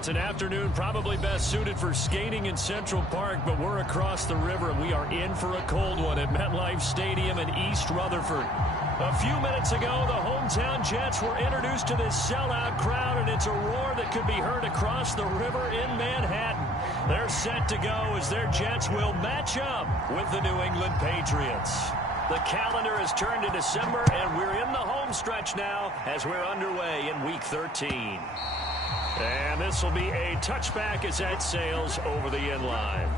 It's an afternoon probably best suited for skating in Central Park, but we're across the river, and we are in for a cold one at MetLife Stadium in East Rutherford. A few minutes ago, the hometown Jets were introduced to this sellout crowd, and it's a roar that could be heard across the river in Manhattan. They're set to go as their Jets will match up with the New England Patriots. The calendar has turned to December, and we're in the home stretch now as we're underway in Week 13. And this will be a touchback as that sails over the end line.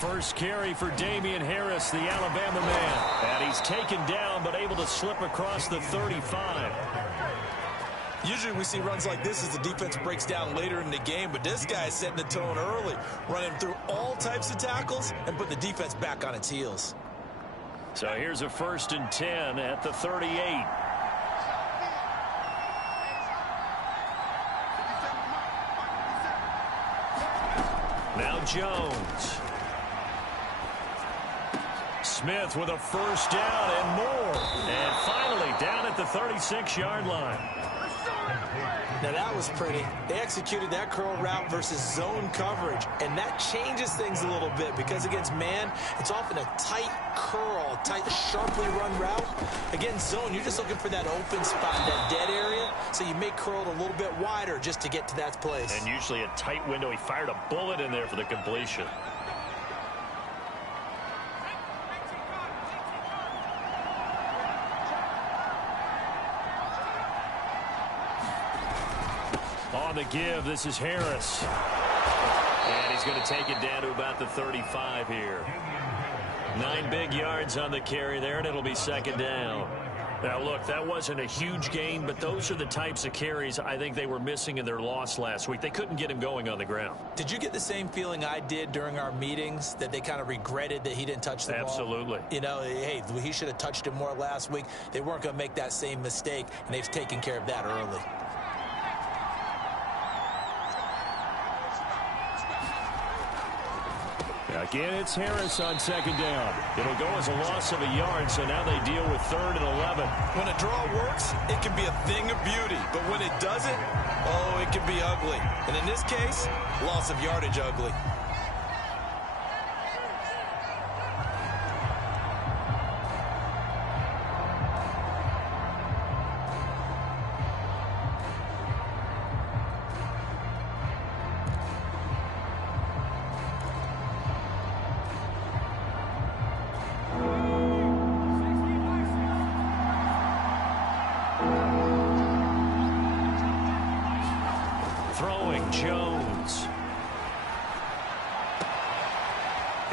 First carry for Damian Harris, the Alabama man. And he's taken down, but able to slip across the 35. Usually we see runs like this as the defense breaks down later in the game, but this guy is setting the tone early, running through all types of tackles and put the defense back on its heels. So here's a 1st and 10 at the 38. Now Jones. Smith with a first down and more. And finally down at the 36-yard line. Now that was pretty. They executed that curl route versus zone coverage, and that changes things a little bit because against man, it's often a tight curl, tight, sharply run route. Against zone, you're just looking for that open spot, that dead area, so you may curl it a little bit wider just to get to that place. And usually a tight window. He fired a bullet in there for the completion. On the give, this is Harris. And he's going to take it down to about the 35 here. 9 big yards on the carry there, and it'll be 2nd down. Now, look, that wasn't a huge gain, but those are the types of carries I think they were missing in their loss last week. They couldn't get him going on the ground. Did you get the same feeling I did during our meetings, that they kind of regretted that he didn't touch the ball? Absolutely. You know, hey, he should have touched it more last week. They weren't going to make that same mistake, and they've taken care of that early. Again, it's Harris on 2nd down. It'll go as a loss of a yard, so now they deal with 3rd and 11. When a draw works, it can be a thing of beauty. But when it doesn't, oh, it can be ugly. And in this case, loss of yardage ugly. Jones.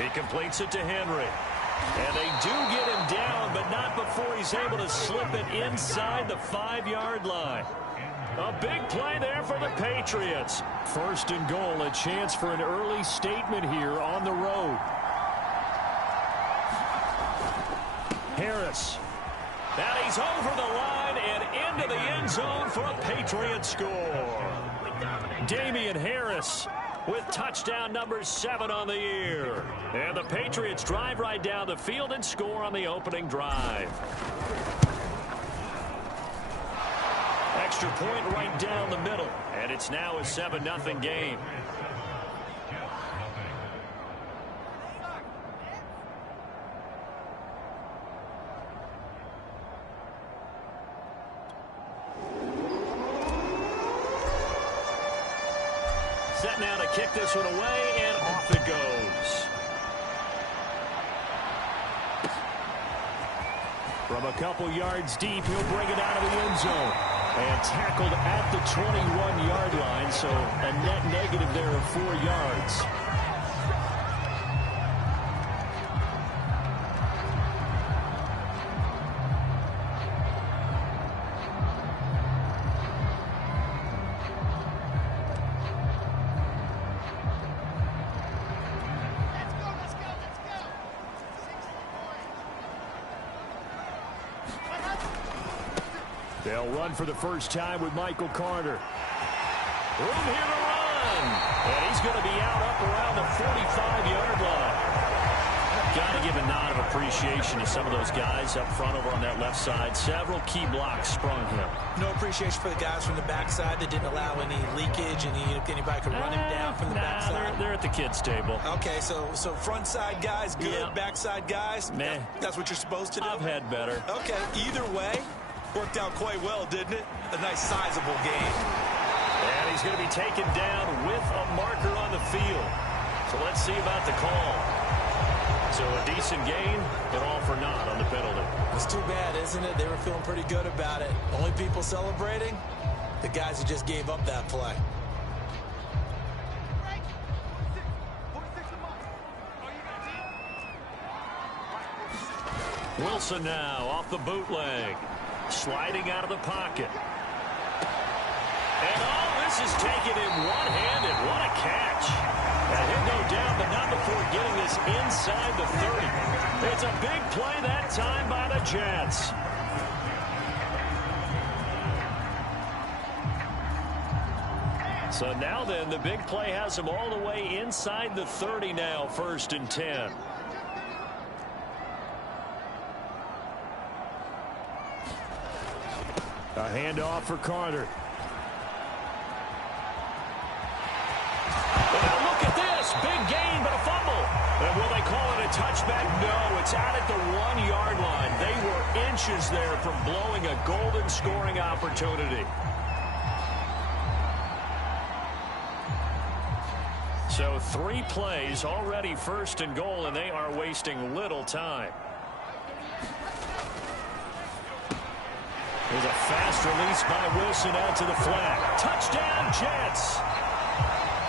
He completes it to Henry. And they do get him down, but not before he's able to slip it inside the 5-yard line. A big play there for the Patriots. 1st and goal, a chance for an early statement here on the road. Harris. And he's over the line and into the end zone for a Patriot score. Damian Harris with touchdown number 7 on the year. And the Patriots drive right down the field and score on the opening drive. Extra point right down the middle. And it's now a 7-0 game. Set now to kick this one away, and off it goes. From a couple yards deep, he'll bring it out of the end zone. And tackled at the 21-yard line, so a net negative there of 4 yards. They'll run for the first time with Michael Carter. Room here to run. And he's going to be out up around the 45-yard line. Got to give a nod of appreciation to some of those guys up front over on that left side. Several key blocks sprung him. No appreciation for the guys from the backside that didn't allow any leakage, and anybody could run him down from the backside. They're at the kids' table. Okay, so front side guys good, yeah. Backside guys, meh. That's what you're supposed to do? I've had better. Okay, either way, worked out quite well, didn't it? A nice sizable game. And he's going to be taken down with a marker on the field. So let's see about the call. So a decent gain, but all for naught on the penalty. It's too bad, isn't it? They were feeling pretty good about it. Only people celebrating, the guys who just gave up that play. Wilson now off the bootleg. Sliding out of the pocket. And this is taken in one-handed. What a catch. And he'll go down, but not before getting this inside the 30. It's a big play that time by the Jets. So now then, the big play has them all the way inside the 30 now, 1st and 10. A handoff for Carter. And look at this. Big gain, but a fumble. And will they call it a touchback? No, it's out at the 1-yard line. They were inches there from blowing a golden scoring opportunity. So 3 plays already 1st and goal, and they are wasting little time. There's a fast release by Wilson out to the flat. Touchdown, Jets.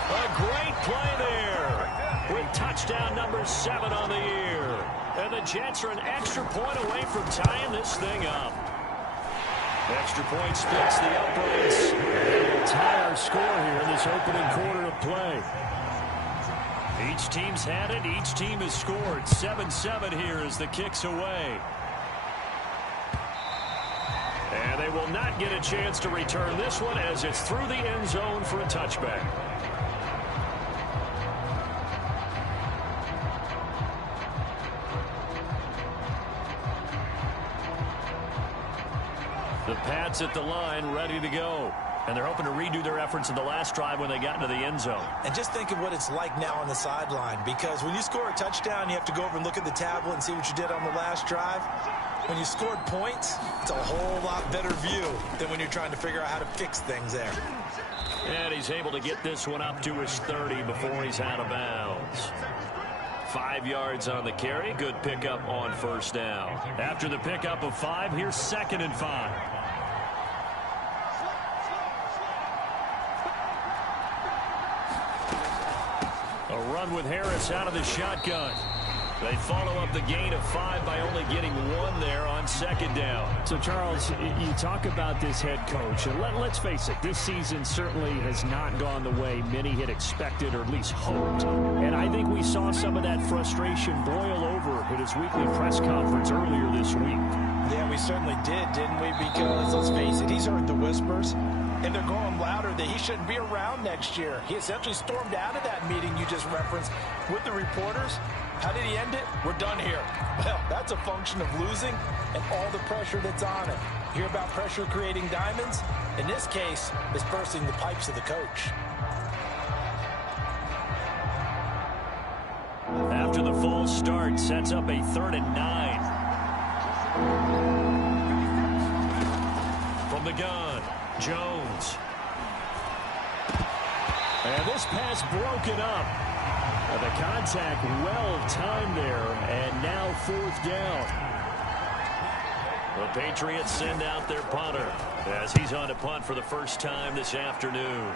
A great play there with touchdown number 7 on the year. And the Jets are an extra point away from tying this thing up. Extra point splits the uprights. And we'll tie our score here in this opening quarter of play. Each team's had it. Each team has scored. 7-7 here as the kick's away. And they will not get a chance to return this one as it's through the end zone for a touchback. The Pats at the line ready to go. And they're hoping to redo their efforts in the last drive when they got into the end zone. And just think of what it's like now on the sideline, because when you score a touchdown, you have to go over and look at the tablet and see what you did on the last drive. When you scored points, it's a whole lot better view than when you're trying to figure out how to fix things there. And he's able to get this one up to his 30 before he's out of bounds. 5 yards on the carry. Good pickup on 1st down. After the pickup of 5, here's 2nd and 5. A run with Harris out of the shotgun. They follow up the gain of 5 by only getting 1 there on 2nd down. So, Charles, you talk about this head coach, and let's face it, this season certainly has not gone the way many had expected or at least hoped. And I think we saw some of that frustration boil over at his weekly press conference earlier this week. Yeah, we certainly did, didn't we? Because, let's face it, he's heard the whispers, and they're going louder that he shouldn't be around next year. He essentially stormed out of that meeting you just referenced with the reporters. How did he end it? We're done here. Well, that's a function of losing and all the pressure that's on it. Hear about pressure creating diamonds? In this case, it's bursting the pipes of the coach. After the false start, sets up a 3rd and 9. From the gun, Jones. And this pass broken up. The contact well timed there, and now 4th down. The Patriots send out their punter as he's on to punt for the first time this afternoon.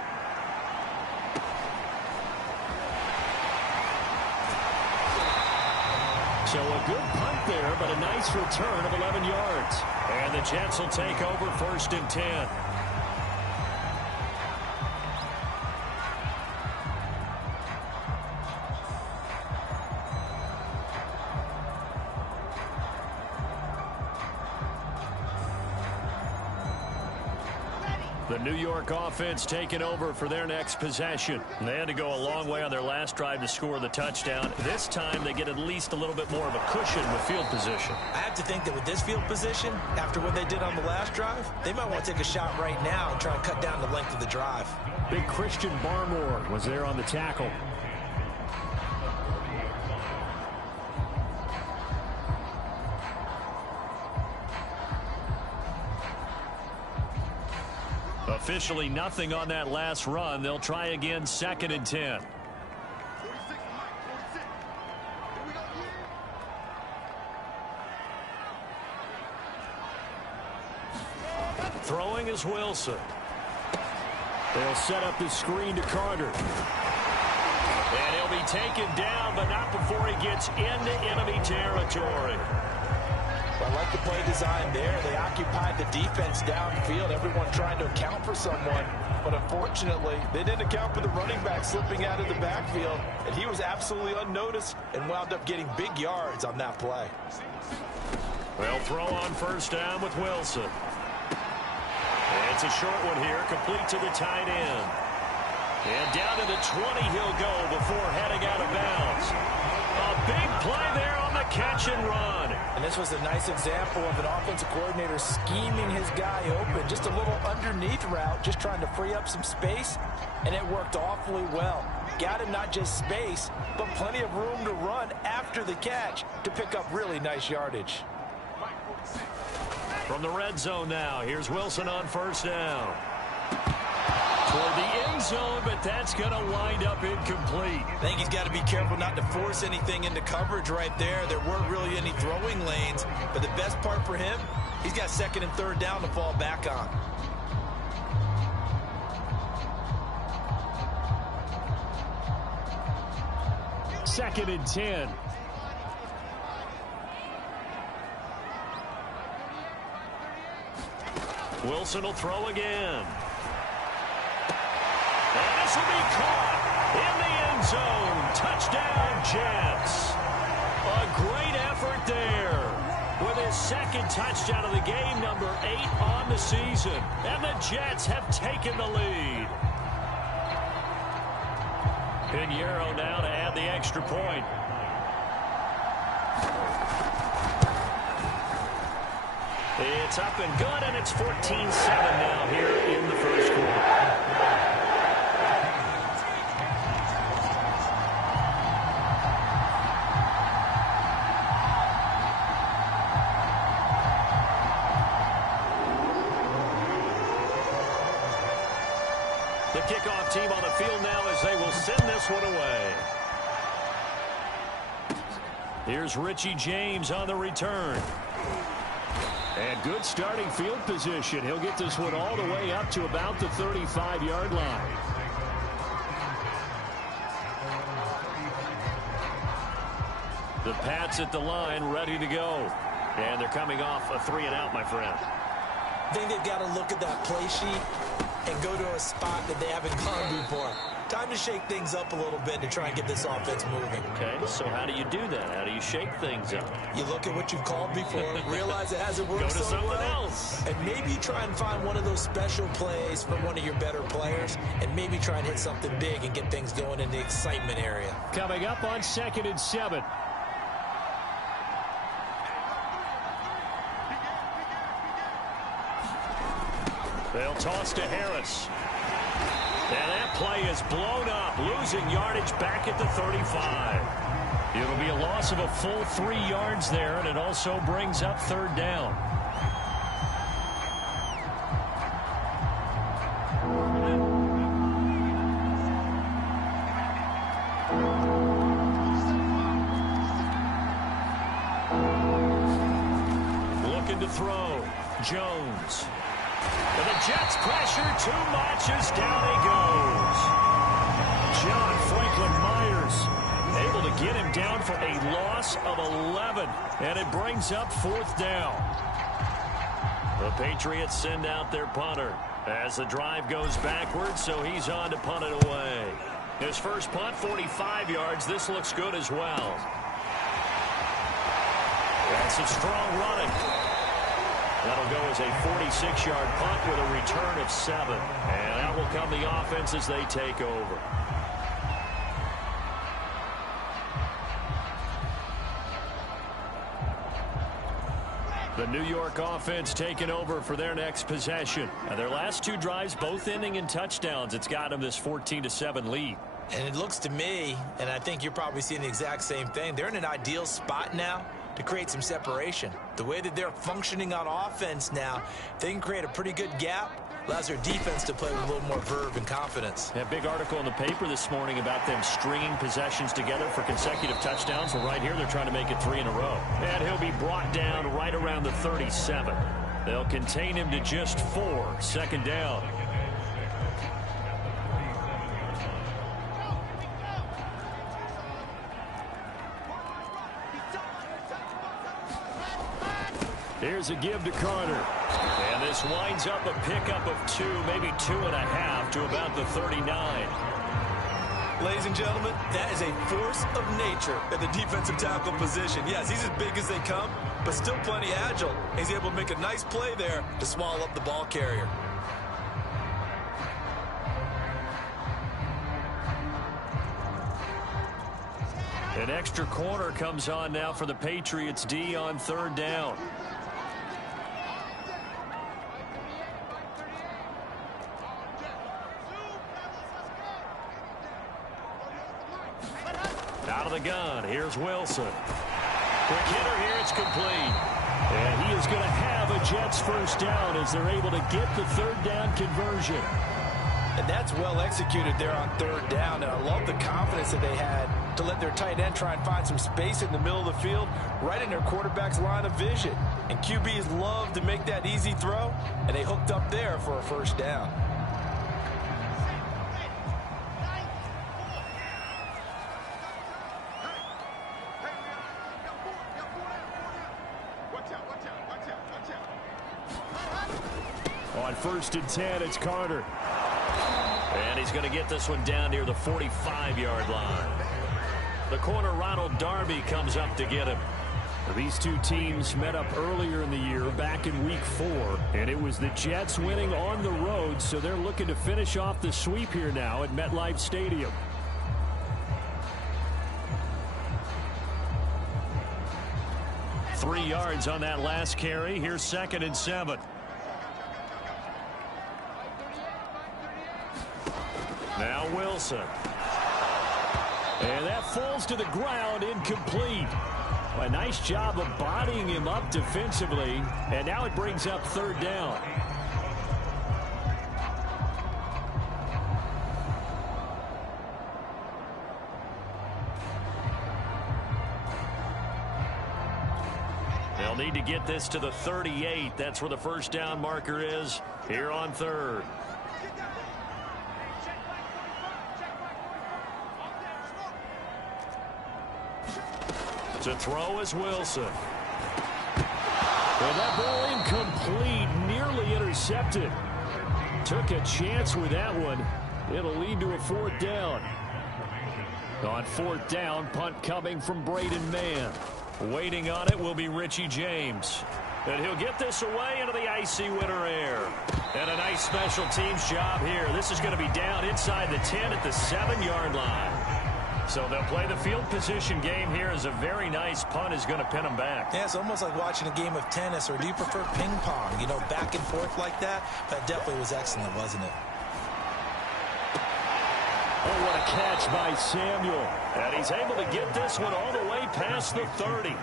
So a good punt there, but a nice return of 11 yards. And the Jets will take over 1st and 10. The New York offense taking over for their next possession. They had to go a long way on their last drive to score the touchdown. This time they get at least a little bit more of a cushion with field position. I have to think that with this field position, after what they did on the last drive, they might want to take a shot right now and try and cut down the length of the drive. Big Christian Barmore was there on the tackle. Officially nothing on that last run. They'll try again, 2nd and 10. Throwing is Wilson. They'll set up the screen to Carter. And he'll be taken down, but not before he gets into enemy territory. I like the play design there. They occupied the defense downfield, everyone trying to account for someone. But unfortunately, they didn't account for the running back slipping out of the backfield. And he was absolutely unnoticed and wound up getting big yards on that play. They'll throw on 1st down with Wilson. It's a short one here, complete to the tight end. And down to the 20 he'll go before heading out of bounds. A big play there on the catch and run. And this was a nice example of an offensive coordinator scheming his guy open. Just a little underneath route, just trying to free up some space, and it worked awfully well. Got him not just space, but plenty of room to run after the catch to pick up really nice yardage. From the red zone now, here's Wilson on 1st down. Toward the end zone, but that's going to wind up incomplete. I think he's got to be careful not to force anything into coverage right there. There weren't really any throwing lanes, but the best part for him, he's got 2nd and 3rd down to fall back on. Second and 10. Wilson will throw again. And this will be caught in the end zone. Touchdown, Jets. A great effort there with his 2nd touchdown of the game, number 8 on the season. And the Jets have taken the lead. Pinheiro now to add the extra point. It's up and good, and it's 14-7 now here in the 1st quarter. The kickoff team on the field now as they will send this one away. Here's Richie James on the return. And good starting field position. He'll get this one all the way up to about the 35-yard line. The Pats at the line, ready to go. And they're coming off a 3-and-out, my friend. I think they've got to look at that play sheet and go to a spot that they haven't gone before. Time to shake things up a little bit to try and get this offense moving. Okay, so how do you do that? How do you shake things up? You look at what you've called before, realize it hasn't worked Go to so something well, else. and maybe try and find one of those special plays from one of your better players, and maybe try and hit something big and get things going in the excitement area. Coming up on 2nd and 7. They'll toss to Harris. And that play is blown up, losing yardage back at the 35. It'll be a loss of a full 3 yards there, and it also brings up 3rd down. Looking to throw. Jones. And the Jets pressure too much as down he goes. John Franklin Myers able to get him down for a loss of 11. And it brings up 4th down. The Patriots send out their punter as the drive goes backwards, so he's on to punt it away. His first punt, 45 yards. This looks good as well. That's some strong running. That'll go as a 46-yard punt with a return of 7. And out will come the offense as they take over. The New York offense taking over for their next possession. And their last 2 drives both ending in touchdowns. It's got them this 14-7 lead. And it looks to me, and I think you're probably seeing the exact same thing, they're in an ideal spot now to create some separation. The way that they're functioning on offense now, they can create a pretty good gap. Allows their defense to play with a little more verve and confidence. A big article in the paper this morning about them stringing possessions together for consecutive touchdowns. Well, right here, they're trying to make it 3 in a row. And he'll be brought down right around the 37. They'll contain him to just 4. Second down. Here's a give to Carter. And this winds up a pickup of 2, maybe 2.5 to about the 39. Ladies and gentlemen, that is a force of nature at the defensive tackle position. Yes, he's as big as they come, but still plenty agile. He's able to make a nice play there to swallow up the ball carrier. An extra corner comes on now for the Patriots D on 3rd down. Out of the gun, here's Wilson. Quick hitter here, it's complete. And he is going to have a Jets first down as they're able to get the 3rd down conversion. And that's well executed there on 3rd down. And I love the confidence that they had to let their tight end try and find some space in the middle of the field, right in their quarterback's line of vision. And QBs love to make that easy throw, and they hooked up there for a first down. On 1st and 10, it's Carter. And he's going to get this one down near the 45-yard line. The corner, Ronald Darby, comes up to get him. These two teams met up earlier in the year, back in Week 4, and it was the Jets winning on the road, so they're looking to finish off the sweep here now at MetLife Stadium. Three yards on that last carry. Here's 2nd and 7. Now Wilson. And that falls to the ground, incomplete. A nice job of bodying him up defensively, and now it brings up 3rd down. They'll need to get this to the 38. That's where the first down marker is here on 3rd. To throw is Wilson. And that ball incomplete, nearly intercepted. Took a chance with that one. It'll lead to a 4th down. On 4th down, punt coming from Braden Mann. Waiting on it will be Richie James. And he'll get this away into the icy winter air. And a nice special teams job here. This is going to be down inside the 10 at the 7-yard line. So they'll play the field position game here as a very nice punt is going to pin them back. Yeah, it's almost like watching a game of tennis, or do you prefer ping pong? You know, back and forth like that? That definitely was excellent, wasn't it? Oh, what a catch by Samuel. And he's able to get this one all the way past the 30.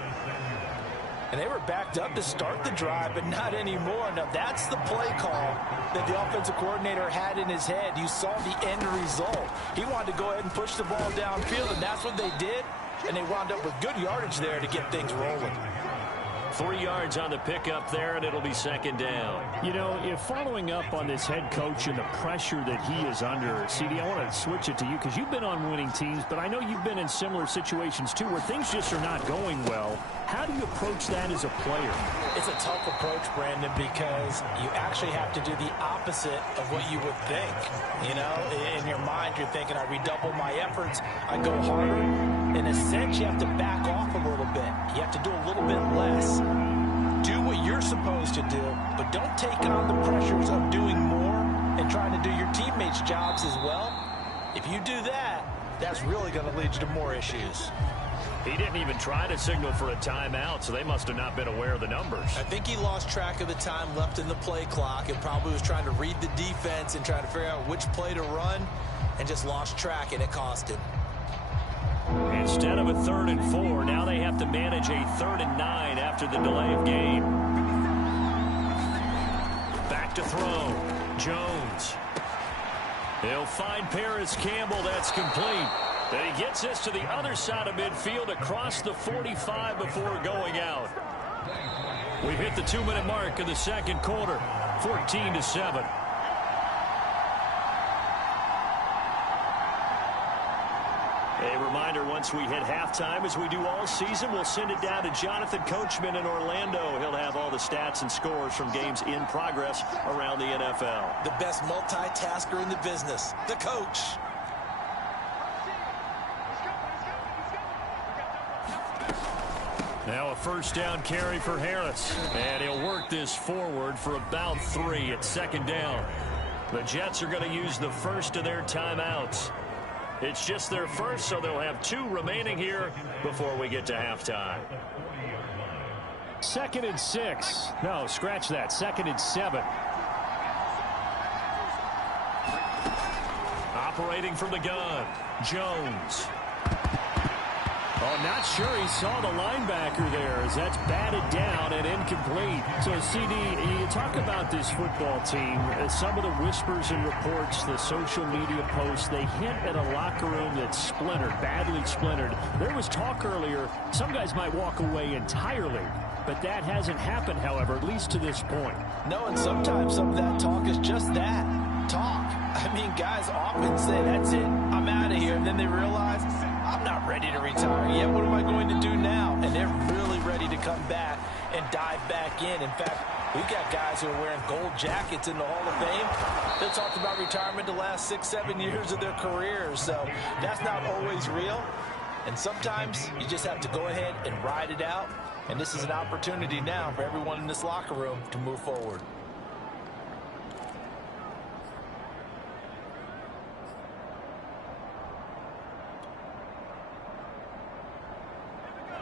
And they were backed up to start the drive, but not anymore. Now, that's the play call that the offensive coordinator had in his head. You saw the end result. He wanted to go ahead and push the ball downfield, and that's what they did. And they wound up with good yardage there to get things rolling. 3 yards on the pickup there, and it'll be 2nd down. You know, if following up on this head coach and the pressure that he is under, CD, I want to switch it to you because you've been on winning teams, but I know you've been in similar situations too where things just are not going well. How do you approach that as a player? It's a tough approach, Brandon, because you actually have to do the opposite of what you would think. You know, in your mind, you're thinking, I redouble my efforts, I go harder. In a sense, you have to back off a little bit. You have to do a little bit less. Do what you're supposed to should do. But don't take on the pressures of doing more and trying to do your teammates' jobs as well. If you do that, that's really going to lead you to more issues. He didn't even try to signal for a timeout, so they must have not been aware of the numbers. I think he lost track of the time left in the play clock and probably was trying to read the defense and trying to figure out which play to run and just lost track, and it cost him. Instead of a 3rd and 4, now they have to manage a 3rd and 9 after the delay of game. Back to throw. Jones. He'll find Paris Campbell. That's complete. And he gets this to the other side of midfield across the 45 before going out. We've hit the 2-minute mark of the second quarter. 14-7. A reminder, once we hit halftime, as we do all season, we'll send it down to Jonathan Coachman in Orlando. He'll have all the stats and scores from games in progress around the NFL. The best multitasker in the business, the coach. Now a first down carry for Harris. And he'll work this forward for about 3 at second down. The Jets are going to use the first of their timeouts. It's just their first, so they'll have 2 remaining here before we get to halftime. 2nd and 6. No, scratch that. 2nd and 7. Operating from the gun, Jones. Oh, not sure he saw the linebacker there as that's batted down and incomplete. So, CD, you talk about this football team. Some of the whispers and reports, the social media posts, they hint at a locker room that's splintered, badly splintered. There was talk earlier, some guys might walk away entirely. But that hasn't happened, however, at least to this point. No, and sometimes some of that talk is just that, talk. I mean, guys often say, that's it, I'm out of here. And then they realize, I'm not ready to retire yet. What am I going to do now? And they're really ready to come back and dive back in. In fact, we've got guys who are wearing gold jackets in the Hall of Fame. They talked about retirement the last 6-7 years of their careers. So that's not always real. And sometimes you just have to go ahead and ride it out. And this is an opportunity now for everyone in this locker room to move forward.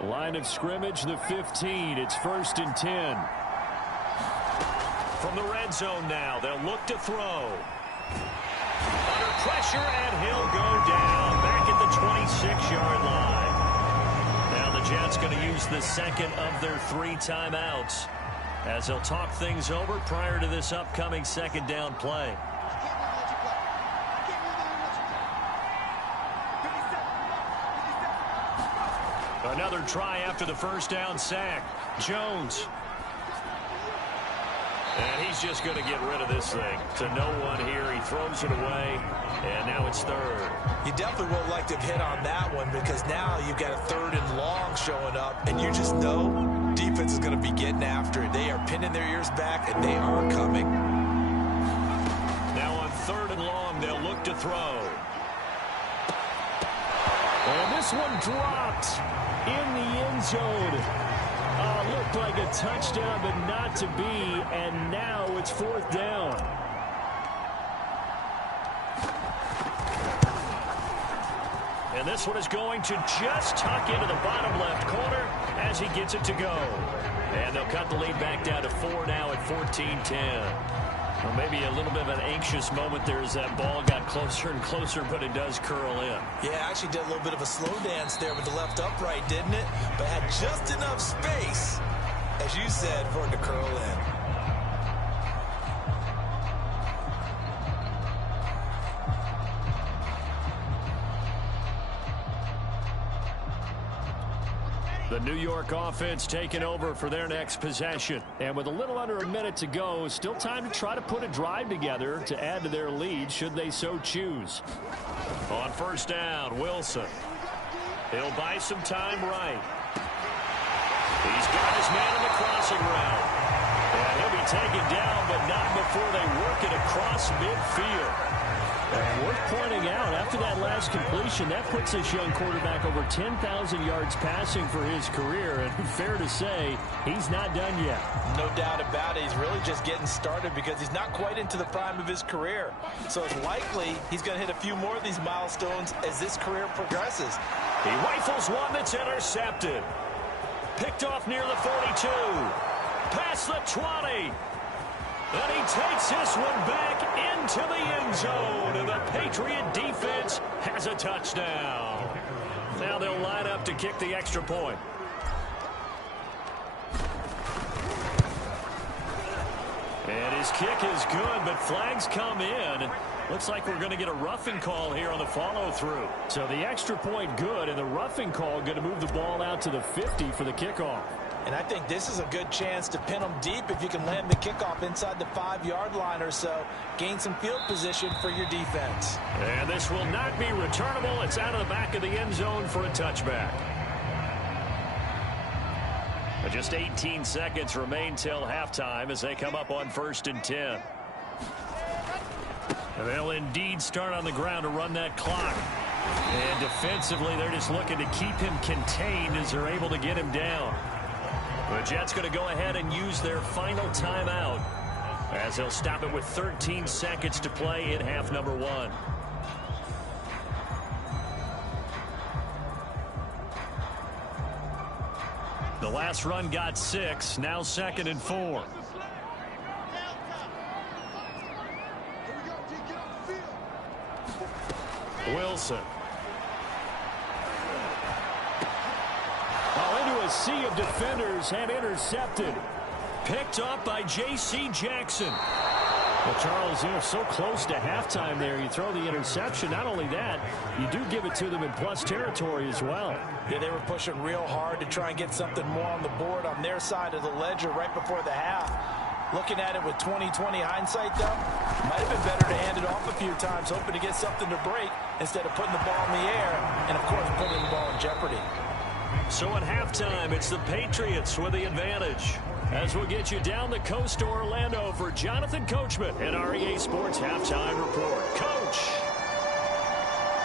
Line of scrimmage, the 15. It's 1st and 10. From the red zone now, they'll look to throw. Under pressure, and he'll go down back at the 26-yard line. Now the Jets going to use the second of their 3 timeouts as they'll talk things over prior to this upcoming second down play. Another try after the first down sack. Jones. And he's just going to get rid of this thing to no one here. He throws it away, and now it's 3rd. You definitely would like to have hit on that one because now you've got a 3rd and long showing up, and you just know defense is going to be getting after it. They are pinning their ears back, and they are coming. Now on 3rd and long, they'll look to throw. And this one dropped in the end zone. Looked like a touchdown, but not to be. And now it's 4th down. And this one is going to just tuck into the bottom left corner as he gets it to go. And they'll cut the lead back down to 4 now at 14-10. Well, maybe a little bit of an anxious moment there as that ball got closer and closer, but it does curl in. Yeah, actually did a little bit of a slow dance there with the left upright, didn't it? But had just enough space, as you said, for it to curl in. The New York offense taking over for their next possession. And with a little under a minute to go, still time to try to put a drive together to add to their lead should they so choose. On first down, Wilson. He'll buy some time right. He's got his man in the crossing route. And he'll be taken down, but not before they work it across midfield. And worth pointing out, after that last completion, that puts this young quarterback over 10,000 yards passing for his career. And fair to say, he's not done yet. No doubt about it. He's really just getting started because he's not quite into the prime of his career. So it's likely he's going to hit a few more of these milestones as this career progresses. He rifles one that's intercepted. Picked off near the 42. Past the 20. And he takes this one back into the end zone. And the Patriot defense has a touchdown. Now they'll line up to kick the extra point. And his kick is good, but flags come in. Looks like we're going to get a roughing call here on the follow-through. So the extra point good, and the roughing call going to move the ball out to the 50 for the kickoff. And I think this is a good chance to pin them deep if you can land the kickoff inside the 5-yard line or so. Gain some field position for your defense. And this will not be returnable. It's out of the back of the end zone for a touchback. Just 18 seconds remain till halftime as they come up on 1st and 10. And they'll indeed start on the ground to run that clock. And defensively, they're just looking to keep him contained as they're able to get him down. The Jets going to go ahead and use their final timeout as they'll stop it with 13 seconds to play in half number 1. The last run got 6, now 2nd and 4. Wilson. Into a sea of defenders and intercepted. Picked up by J.C. Jackson. Well, Charles, so close to halftime there. You throw the interception. Not only that, you do give it to them in plus territory as well. Yeah, they were pushing real hard to try and get something more on the board on their side of the ledger right before the half. Looking at it with 20/20 hindsight, though, might have been better to hand it off a few times, hoping to get something to break instead of putting the ball in the air and, of course, putting the ball in jeopardy. So at halftime, it's the Patriots with the advantage. As we'll get you down the coast to Orlando for Jonathan Coachman and REA Sports Halftime Report. Coach!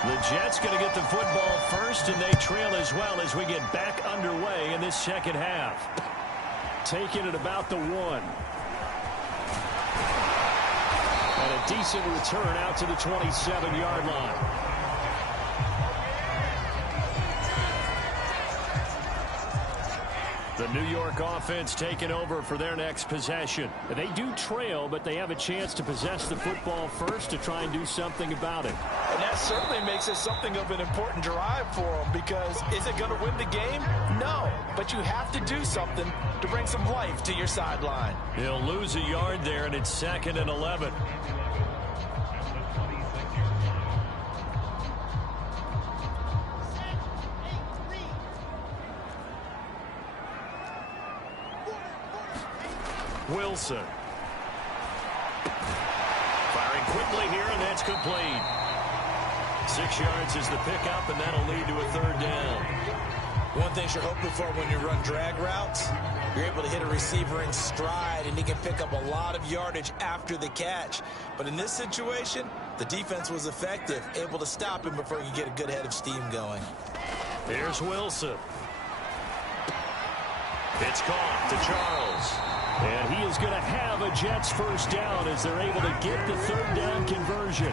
The Jets going to get the football first, and they trail as well as we get back underway in this second half. Taking it about the 1. And a decent return out to the 27-yard line. The New York offense taking over for their next possession. They do trail, but they have a chance to possess the football first to try and do something about it. And that certainly makes it something of an important drive for them, because is it going to win the game? No, but you have to do something to bring some life to your sideline. He'll lose a yard there, and it's 2nd and 11. Wilson. Firing quickly here, and that's complete. 6 yards is the pickup, and that'll lead to a 3rd down. One thing you're hoping for when you run drag routes, you're able to hit a receiver in stride, and he can pick up a lot of yardage after the catch. But in this situation, the defense was effective, able to stop him before he could get a good head of steam going. Here's Wilson. It's caught to Charles. And he is going to have a Jets first down as they're able to get the 3rd down conversion.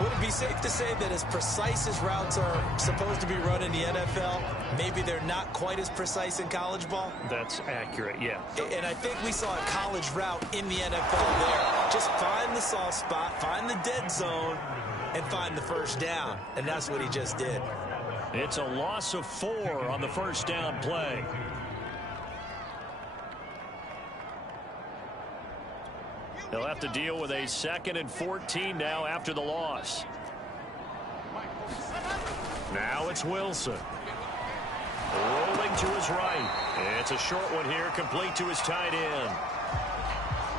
Would it be safe to say that as precise as routes are supposed to be run in the NFL, maybe they're not quite as precise in college ball? That's accurate, yeah. And I think we saw a college route in the NFL there. Just find the soft spot, find the dead zone, and find the first down. And that's what he just did. It's a loss of 4 on the first down play. They'll have to deal with a 2nd and 14 now after the loss. Now it's Wilson. Rolling to his right. It's a short one here, complete to his tight end.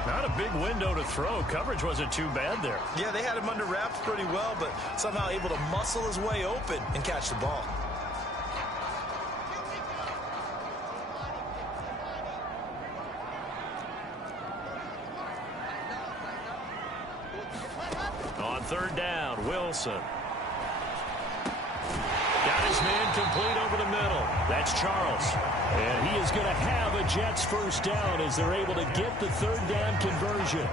Not a big window to throw. Coverage wasn't too bad there. Yeah, they had him under wraps pretty well, but somehow able to muscle his way open and catch the ball. On third down. Wilson. Got his man complete over the middle. That's Charles. And he is going to have a Jets first down as they're able to get the third down conversion.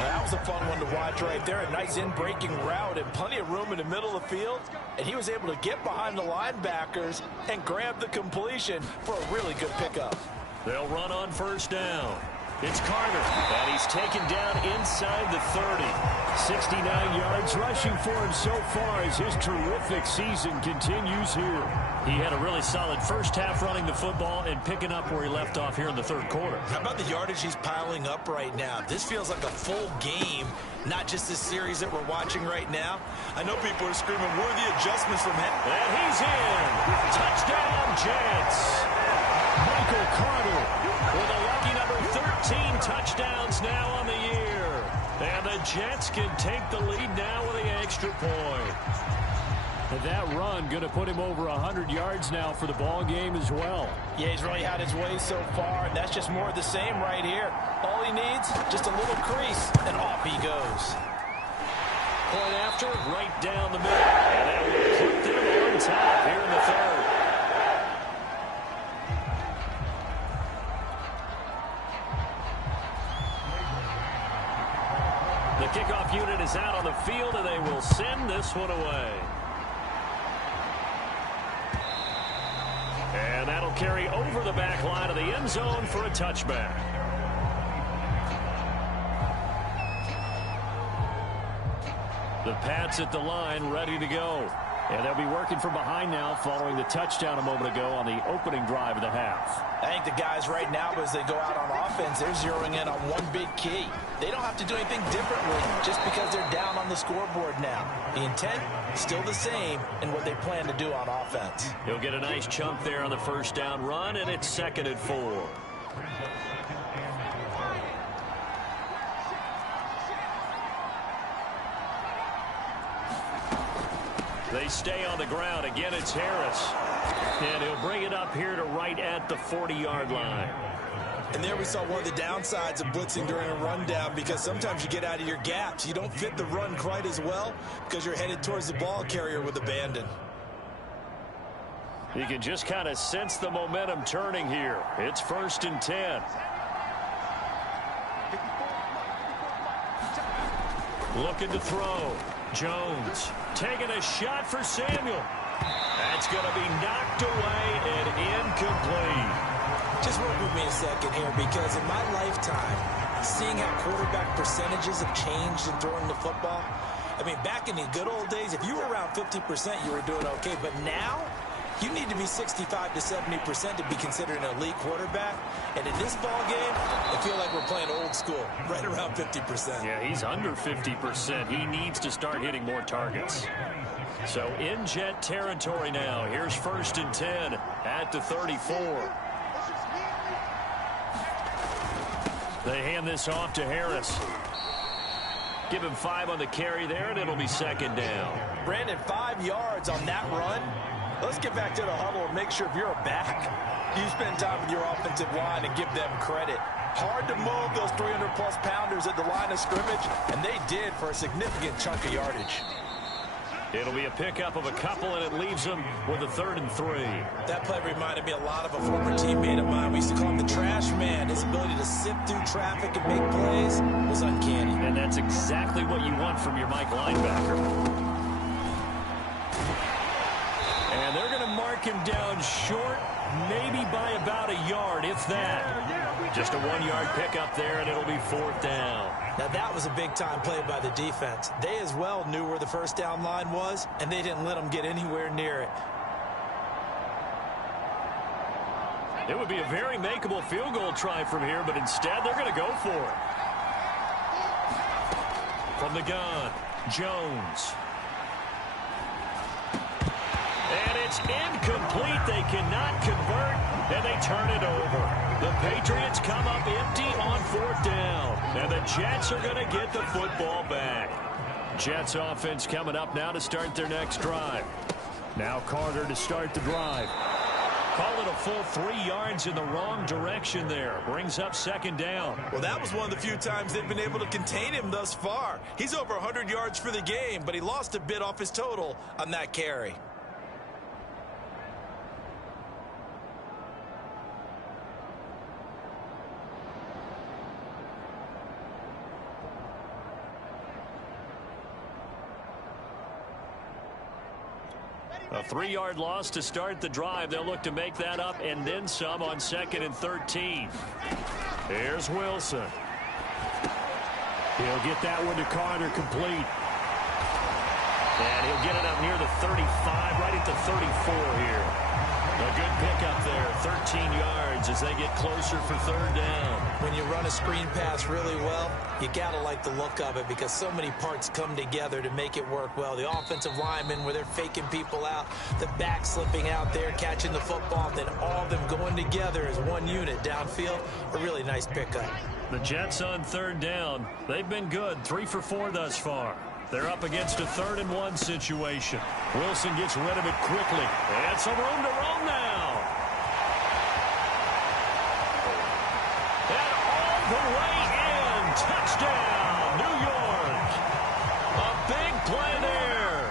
That was a fun one to watch right there. A nice in-breaking route and plenty of room in the middle of the field. And he was able to get behind the linebackers and grab the completion for a really good pickup. They'll run on first down. It's Carter, and he's taken down inside the 30. 69 yards rushing for him so far as his terrific season continues here. He had a really solid first half running the football and picking up where he left off here in the third quarter. How about the yardage he's piling up right now? This feels like a full game, not just this series that we're watching right now. I know people are screaming worthy adjustments from him. And he's in. Touchdown, Jets. Michael Carter with a lucky number 13 touchdowns now on the year. And the Jets can take the lead now with the extra point. And that run going to put him over 100 yards now for the ball game as well. Yeah, he's really had his way so far, and that's just more of the same right here. All he needs, just a little crease, and off he goes. Point after, right down the middle. And that will put them on top here in the third. The kickoff unit is out on the field, and they will send this one away. And that'll carry over the back line of the end zone for a touchback. The Pats at the line, ready to go. And they'll be working from behind now following the touchdown a moment ago on the opening drive of the half. I think the guys right now, as they go out on offense, they're zeroing in on one big key. They don't have to do anything differently just because they're down on the scoreboard now. The intent, still the same in what they plan to do on offense. He'll get a nice chunk there on the first down run, and it's 2nd and 4. They stay on the ground. Again, it's Harris. And he'll bring it up here to right at the 40-yard line. And there we saw one of the downsides of blitzing during a rundown, because sometimes you get out of your gaps. You don't fit the run quite as well because you're headed towards the ball carrier with abandon. You can just kind of sense the momentum turning here. It's 1st and 10. Looking to throw. Jones taking a shot for Samuel. That's going to be knocked away and incomplete. Just work with me a second here, because in my lifetime, seeing how quarterback percentages have changed in throwing the football, I mean, back in the good old days, if you were around 50%, you were doing okay. But now, you need to be 65 to 70% to be considered an elite quarterback. And in this ball game, I feel like we're playing old school, right around 50%. Yeah, he's under 50%. He needs to start hitting more targets. So in Jet territory now. Here's 1st and 10 at the 34. They hand this off to Harris. Give him 5 on the carry there, and it'll be 2nd down. Brandon, 5 yards on that run. Let's get back to the huddle and make sure if you're a back, you spend time with your offensive line and give them credit. Hard to move those 300-plus pounders at the line of scrimmage, and they did for a significant chunk of yardage. It'll be a pickup of a couple, and it leaves them with a 3rd and 3. That play reminded me a lot of a former teammate of mine. We used to call him the trash man. His ability to sift through traffic and make plays was uncanny. And that's exactly what you want from your Mike linebacker. And they're going to mark him down short, maybe by about a yard, if that. Just a 1-yard pickup there, and it'll be 4th down. Now, that was a big-time play by the defense. They as well knew where the first down line was, and they didn't let them get anywhere near it. It would be a very makeable field goal try from here, but instead they're going to go for it. From the gun, Jones. And it's incomplete. They cannot convert, and they turn it over. The Patriots come up empty on 4th down, and the Jets are going to get the football back. Jets offense coming up now to start their next drive. Now Carter to start the drive. Call it a full 3 yards in the wrong direction there. Brings up second down. Well, that was one of the few times they've been able to contain him thus far. He's over 100 yards for the game, but he lost a bit off his total on that carry. A 3-yard loss to start the drive. They'll look to make that up and then some on 2nd and 13. Here's Wilson. He'll get that one to Carter, complete. And he'll get it up near the 35, right at the 34 here. A good pickup there, 13 yards as they get closer for 3rd down. When you run a screen pass really well, you got to like the look of it because so many parts come together to make it work well. The offensive linemen where they're faking people out, the back slipping out there, catching the football, then all of them going together as one unit downfield. A really nice pickup. The Jets on 3rd down. They've been good, 3 for 4 thus far. They're up against a 3rd and 1 situation. Wilson gets rid of it quickly. And some room to roam now. And all the way in. Touchdown, New York. A big play there.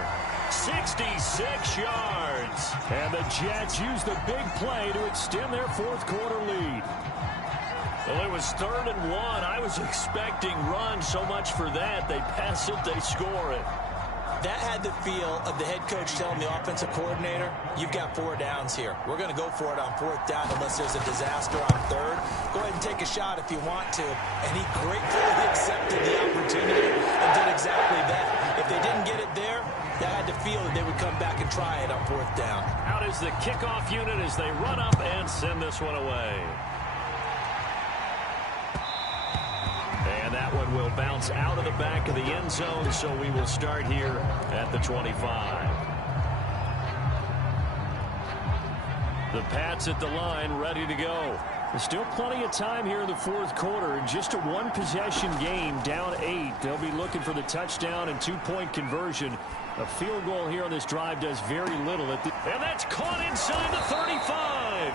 66 yards. And the Jets use the big play to extend their 4th quarter lead. Well, it was 3rd and 1. I was expecting run so much for that. They pass it, they score it. That had the feel of the head coach telling the offensive coordinator, you've got 4 downs here. We're going to go for it on 4th down unless there's a disaster on 3rd. Go ahead and take a shot if you want to. And he gratefully accepted the opportunity and did exactly that. If they didn't get it there, that had the feel that they would come back and try it on 4th down. Out is the kickoff unit as they run up and send this one away. And that one will bounce out of the back of the end zone, so we will start here at the 25. The Pats at the line, ready to go. There's still plenty of time here in the 4th quarter. Just a 1-possession game, down 8. They'll be looking for the touchdown and 2-point conversion. A field goal here on this drive does very little. And that's caught inside the 35.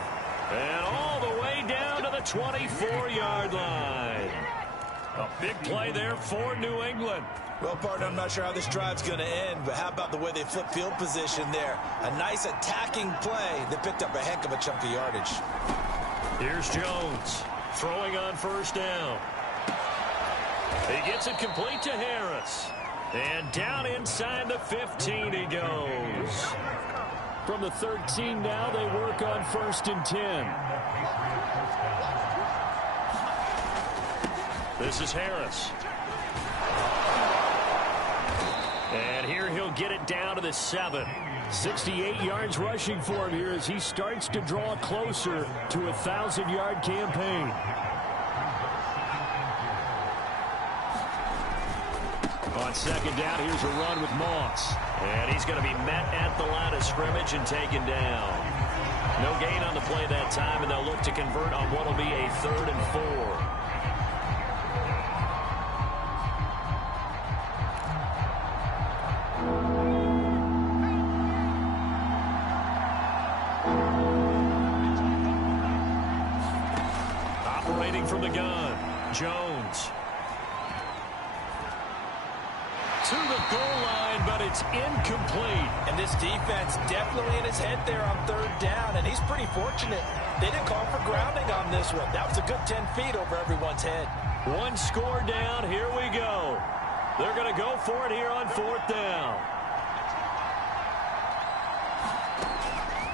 And all the way down to the 24-yard line. A big play there for New England. Well, partner, I'm not sure how this drive's going to end, but how about the way they flip field position there? A nice attacking play that picked up a heck of a chunk of yardage. Here's Jones throwing on 1st down. He gets it complete to Harris. And down inside the 15 he goes. From the 13 now, they work on 1st and 10. This is Harris. And here he'll get it down to the 7. 68 yards rushing for him here as he starts to draw closer to a 1,000-yard campaign. On 2nd down, here's a run with Moss. And he's going to be met at the line of scrimmage and taken down. No gain on the play that time, and they'll look to convert on what will be a 3rd and 4. From the gun, Jones. To the goal line, but it's incomplete. And this defense definitely in his head there on 3rd down, and he's pretty fortunate. They didn't call for grounding on this one. That was a good 10 feet over everyone's head. 1 score down. Here we go. They're going to go for it here on 4th down.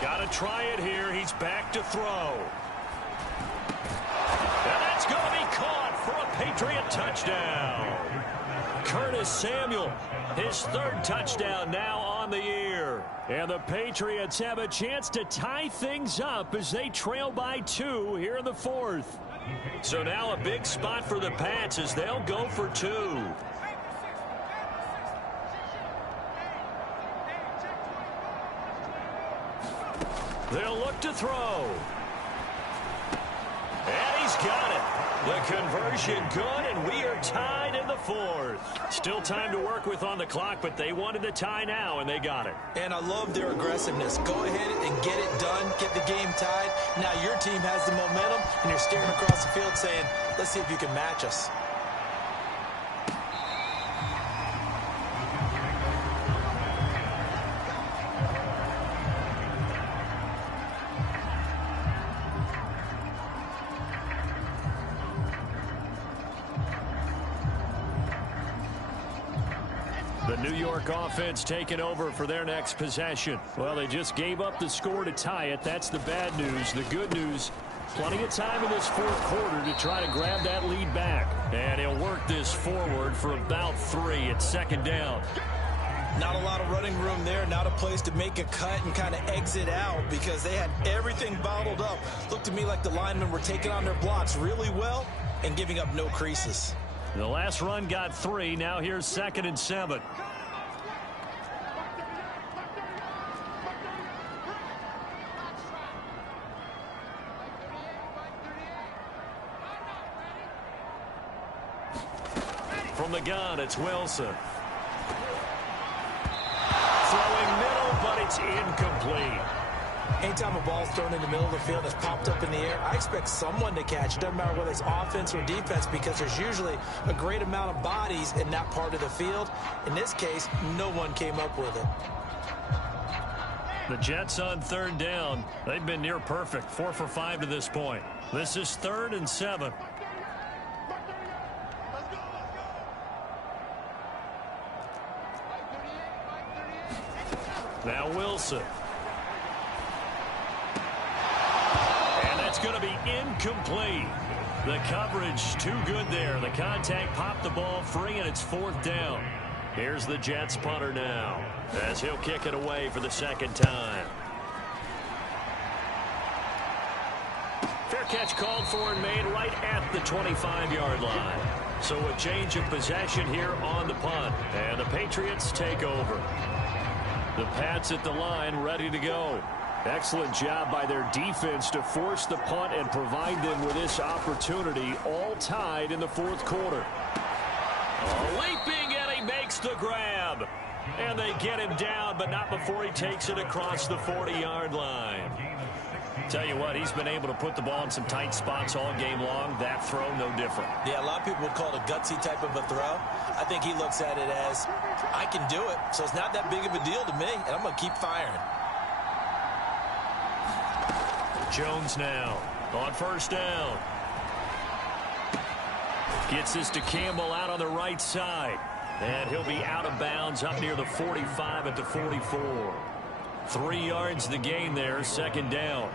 Got to try it here. He's back to throw. And that's going to be caught for a Patriot touchdown. Curtis Samuel, his 3rd touchdown now on the year. And the Patriots have a chance to tie things up as they trail by 2 here in the 4th. So now a big spot for the Pats as they'll go for 2. They'll look to throw. And he's got it. The conversion good, and we are tied in the fourth. Still time to work with on the clock, but they wanted the tie now, and they got it. And I love their aggressiveness. Go ahead and get it done, get the game tied. Now your team has the momentum, and you're staring across the field saying, let's see if you can match us. The New York offense taking over for their next possession. Well, they just gave up the score to tie it. That's the bad news. The good news, plenty of time in this fourth quarter to try to grab that lead back. And he'll work this forward for about 3. It's second down. Not a lot of running room there, not a place to make a cut and kind of exit out because they had everything bottled up. Looked to me like the linemen were taking on their blocks really well and giving up no creases. The last run got 3. Now here's 2nd and 7. From the gun, it's Wilson. Throwing middle, but it's incomplete. Anytime a ball's thrown in the middle of the field that's popped up in the air, I expect someone to catch. It doesn't matter whether it's offense or defense because there's usually a great amount of bodies in that part of the field. In this case, no one came up with it. The Jets on 3rd down. They've been near perfect, 4 for 5 to this point. This is 3rd and 7. Now Wilson. Going to be incomplete. The coverage too good there. The contact popped the ball free, and it's 4th down. Here's the Jets punter now as he'll kick it away for the 2nd time. Fair catch called for and made right at the 25-yard line. So a change of possession here on the punt, and the Patriots take over. The Pats at the line ready to go. Excellent job by their defense to force the punt and provide them with this opportunity, all tied in the 4th quarter. Leaping, and he makes the grab. And they get him down, but not before he takes it across the 40-yard line. Tell you what, he's been able to put the ball in some tight spots all game long. That throw, no different. Yeah, a lot of people would call it a gutsy type of a throw. I think he looks at it as, I can do it, so it's not that big of a deal to me, and I'm going to keep firing. Jones now on 1st down. Gets this to Campbell out on the right side. And he'll be out of bounds up near the 45 at the 44. 3 yards the gain there, 2nd down.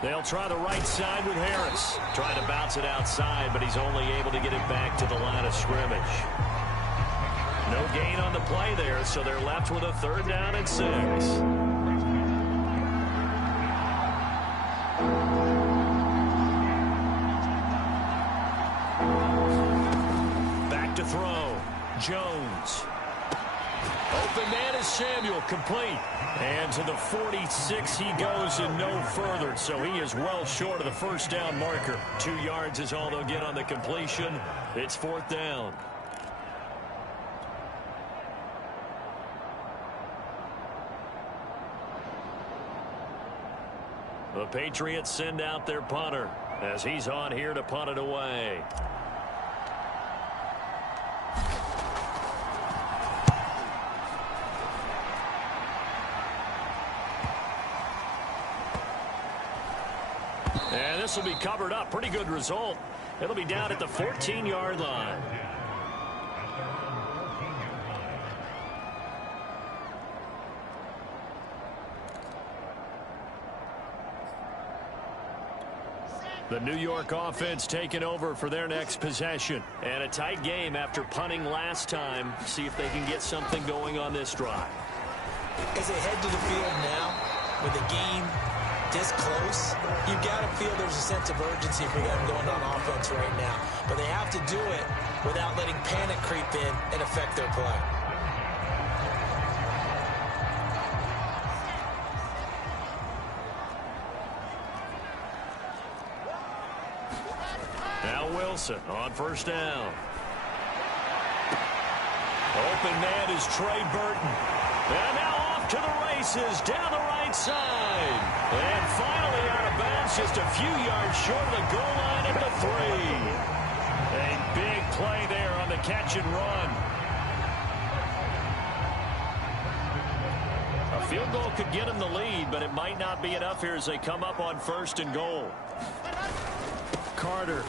They'll try the right side with Harris. Trying to bounce it outside, but he's only able to get it back to the line of scrimmage. No gain on the play there, so they're left with a 3rd down and 6. Back to throw. Jones. Open man is Samuel, complete. And to the 46 he goes and no further. So he is well short of the 1st down marker. 2 yards is all they'll get on the completion. It's 4th down. The Patriots send out their punter as he's on here to punt it away. And this will be covered up. Pretty good result. It'll be down at the 14-yard line. The New York offense taking over for their next possession. And a tight game after punting last time. See if they can get something going on this drive. As they head to the field now, with the game this close, you've got to feel there's a sense of urgency for them going on offense right now. But they have to do it without letting panic creep in and affect their play. Now Wilson on first down. Open man is Trey Burton. And now off to the races down the right side. And finally out of bounds just a few yards short of the goal line at the 3. A big play there on the catch and run. A field goal could get them the lead, but it might not be enough here as they come up on first and goal. Carter.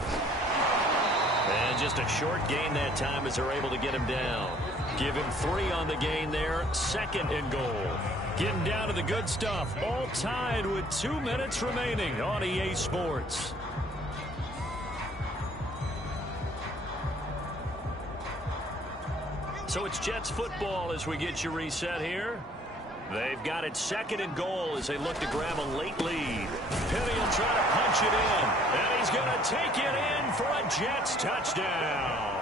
And just a short gain that time as they're able to get him down. Give him 3 on the gain there. Second and goal. Getting down to the good stuff. All tied with 2 minutes remaining on EA Sports. So it's Jets football as we get you reset here. They've got it second and goal as they look to grab a late lead. Penny will try to punch it in. And he's going to take it in for a Jets touchdown.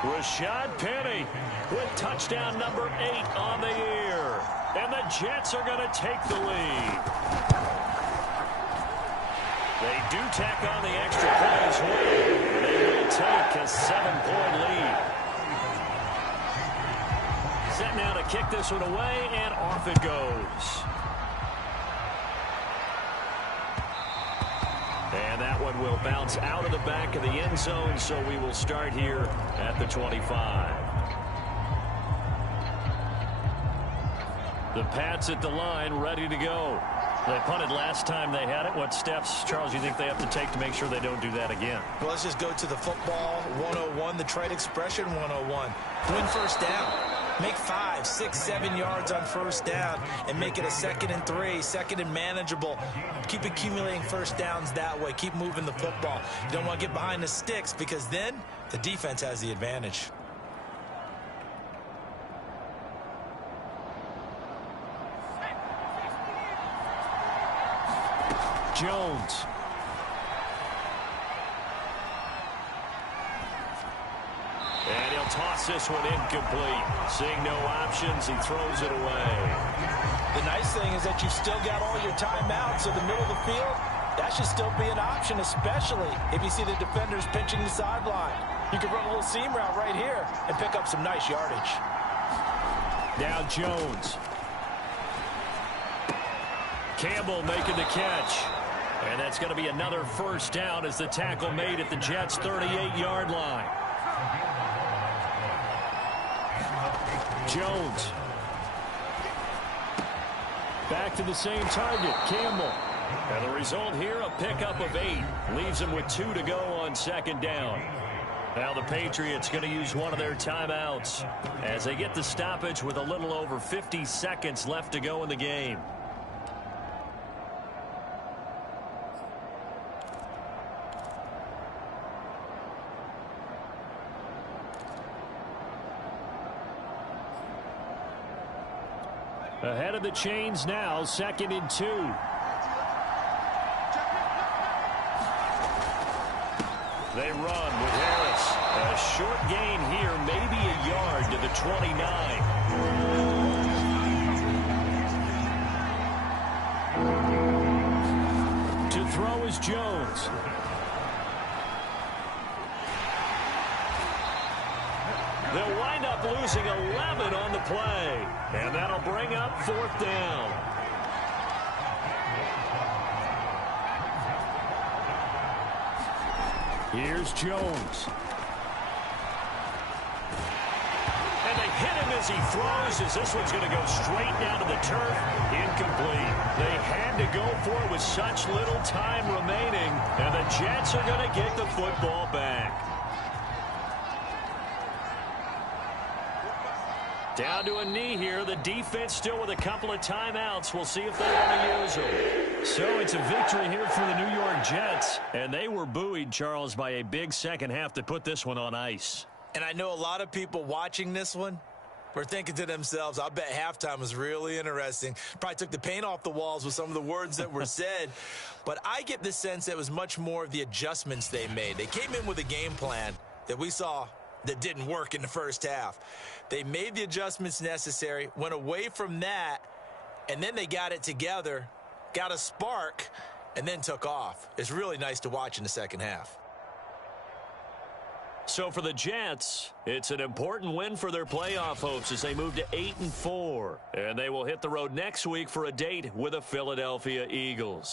Rashad Penny with touchdown number 8 on the year. And the Jets are going to take the lead. They do tack on the extra point as well. They will take a 7-point lead. Set now to kick this one away, and off it goes. And that one will bounce out of the back of the end zone, so we will start here at the 25. The Pats at the line, ready to go. They punted last time they had it. What steps, Charles, you think they have to take to make sure they don't do that again? Well, let's just go to the football 101, the trade expression 101. Win first down. Make 5, 6, 7 yards on first down and make it a 2nd and 3, 2nd and manageable. Keep accumulating first downs that way. Keep moving the football. You don't want to get behind the sticks because then the defense has the advantage. Jones. And he'll toss this one incomplete. Seeing no options, he throws it away. The nice thing is that you've still got all your timeouts in the middle of the field. That should still be an option, especially if you see the defenders pinching the sideline. You can run a little seam route right here and pick up some nice yardage. Now Jones. Campbell making the catch. And that's going to be another first down as the tackle made at the Jets' 38-yard line. Jones. Back to the same target, Campbell. And the result here, a pickup of 8. Leaves him with 2 to go on second down. Now the Patriots going to use one of their timeouts as they get the stoppage with a little over 50 seconds left to go in the game. Ahead of the chains now, 2nd and 2. They run with Harris. A short gain here, maybe a yard to the 29. To throw is Jones. They'll wind up losing 11 on the play. And that'll bring up 4th down. Here's Jones. And they hit him as he throws, as this one's going to go straight down to the turf. Incomplete. They had to go for it with such little time remaining. And the Jets are going to get the football back. Down to a knee here. The defense still with a couple of timeouts. We'll see if they want to use them. So it's a victory here for the New York Jets. And they were buoyed, Charles, by a big second half to put this one on ice. And I know a lot of people watching this one were thinking to themselves, I bet halftime was really interesting. Probably took the paint off the walls with some of the words that were said. But I get the sense that it was much more of the adjustments they made. They came in with a game plan that we saw that didn't work in the first half. They made the adjustments necessary, went away from that, and then they got it together, got a spark, and then took off. It's really nice to watch in the second half. So for the Jets, it's an important win for their playoff hopes as they move to 8-4. And they will hit the road next week for a date with the Philadelphia Eagles.